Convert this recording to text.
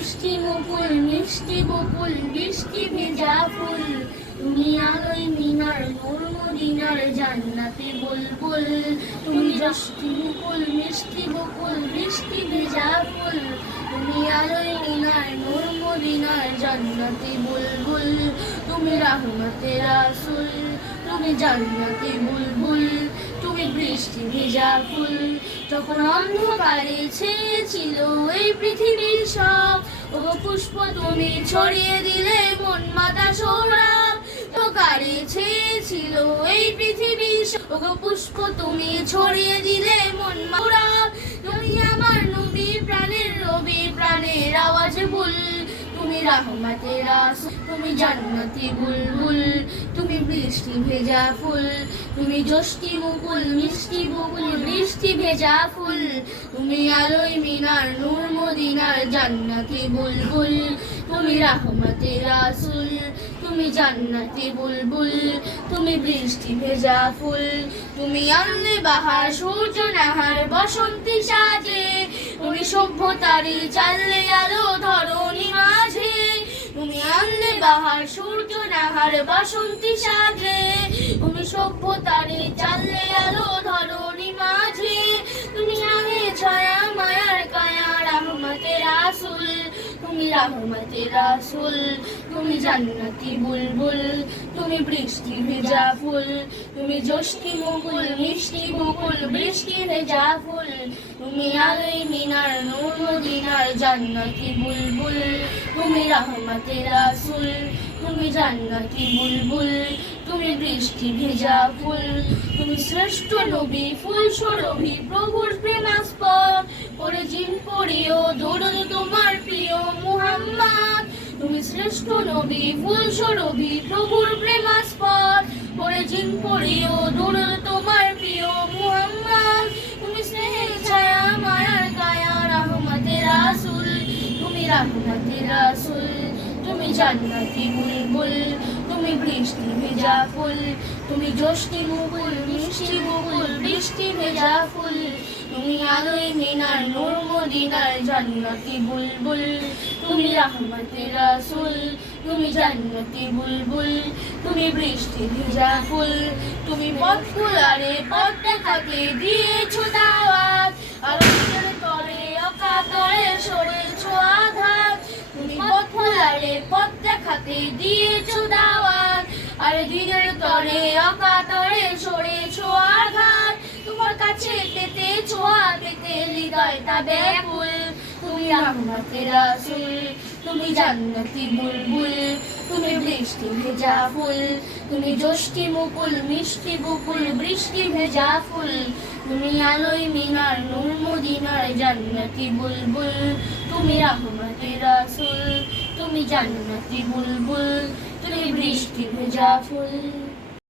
মিষ্টি মুকুল মিষ্টি বকুল বৃষ্টি ভেজা ফুল, তুমি আলোয় মিনার নূর মদিনার জান্নাতে বুলবুল। তুমি মিষ্টি মুকুল মিষ্টি বকুল বৃষ্টি ভেজা ফুল, তুমি আলোয় মিনার নূর মদিনার জান্নাতে বুলবুল। তুমি রাহমাতে রাসূল, তুমি জান্নাতে বুলবুল। তুমি বৃষ্টি ভেজা ফুল, যখন অন্ধকারে ছেয়েছিল এই পৃথিবীর সব, ওগো পুষ্প তুমি ছড়িয়ে দিলে মন মাতা সৌরভ। অন্ধকারে ছেয়েছিল এই পৃথিবীর সব, ওগো পুষ্প তুমি ছড়িয়ে দিলে মন সৌরভ। তুমি আমার নবী প্রাণের রবি, প্রাণের আওয়াজ বুল। তুমি রাহমাতে রাসূল, তুমি জান্নাতি বুলবুল। তুমি বৃষ্টি ভেজা ফুল, তুমি জ্যোষ্ঠী মুকুল মিষ্টি বকুল বৃষ্টি ভেজা ফুল, তুমি আলোয় মিনার নূর মদিনার জান্নাতি বুলবুল। তুমি রাহমাতে রাসূল, তুমি জান্নাতি বুলবুল। তুমি বৃষ্টি ভেজা ফুল, তুমি আনলে বাহার সূর্য নাহার বসন্তী সাজে, তুমি সভ্যতারই চাললে আলো ধরণী মাঝে। তুমি আনলে বাহার সূর্য নাহার বসন্তী সাজে, তুমি সভ্যতারই চাললে আলো ধরণী মাঝে। তুমি নামে ছায়া মায়ার কায়া রাহমাতে রাসূল, তুমি রাহমাতে রাসূল। তুমি জান্নাতি বুলবুল, তুমি বৃষ্টি ভেজা ফুল, তুমি জ্যোষ্ঠী মুকুল মিষ্টি বকুল বৃষ্টি ভেজা ফুল, তুমি আলোয় মিনার নূর মদিনার জান্নাতি বুলবুল। তুমি রাহমাতে রাসূল, তুমি জান্নাতি বুলবুল। তুমি বৃষ্টি ভেজা ফুল, তুমি শ্রেষ্ঠ নবী ফুল সুরভি প্রভুর প্রেমাস্পদ, পরে জিন পড়িও দরুদ তোমার প্রিয় মুহাম্মদ। তুমি শ্রেষ্ঠ নবী ফুল সুরভি প্রভুর প্রেমাস্পদ, পরে জিন পড়িও দরুদ তোমার প্রিয় মুহাম্মদ। তুমি স্নেহের ছায়া মায়ার কায়া রাহমাতে রাসূল, তুমি রাহমাতে রাসূল। তুমি জান্নাতি বুলবুল, তুমি বৃষ্টি ভেজা ফুল, তুমি জ্যোষ্ঠী মুকুল মিষ্টি বকুল বৃষ্টি ভেজা ফুল, তুমি আলোয় মিনার নূর মদিনার জান্নাতি বুলবুল। তুমি রাহমাতে রাসূল, তুমি জান্নাতি বুলবুল। তুমি বৃষ্টি ভেজা ফুল, তুমি পথ খোলারে পথ দেখাতে দিয়েছো দাওয়াত, আর দিনের তরে অকাতরে সরেছো আঘাত। তুমি পথ খোলারে পথ দেখাতে দিয়েছো দাওয়াত, আর দিনের তরে অকাতরে সরেছো আঘাত। তোমার কাছে পেতে ছোঁয়া পেতে হৃদয়টা ব্যাকুল, তুমি রাহমাতে রাসূল, তুমি জান্নাতি বুলবুল। তুমি বৃষ্টি ভেজা ফুল, তুমি জ্যোষ্ঠী মুকুল মিষ্টি বকুল বৃষ্টি ভেজা ফুল, তুমি আলোয় মিনার নূর মদিনার জান্নাতি বুলবুল। তুমি রাহমাতে রাসূল, তুমি জান্নাতি বুলবুল। তুমি বৃষ্টি ভেজা ফুল।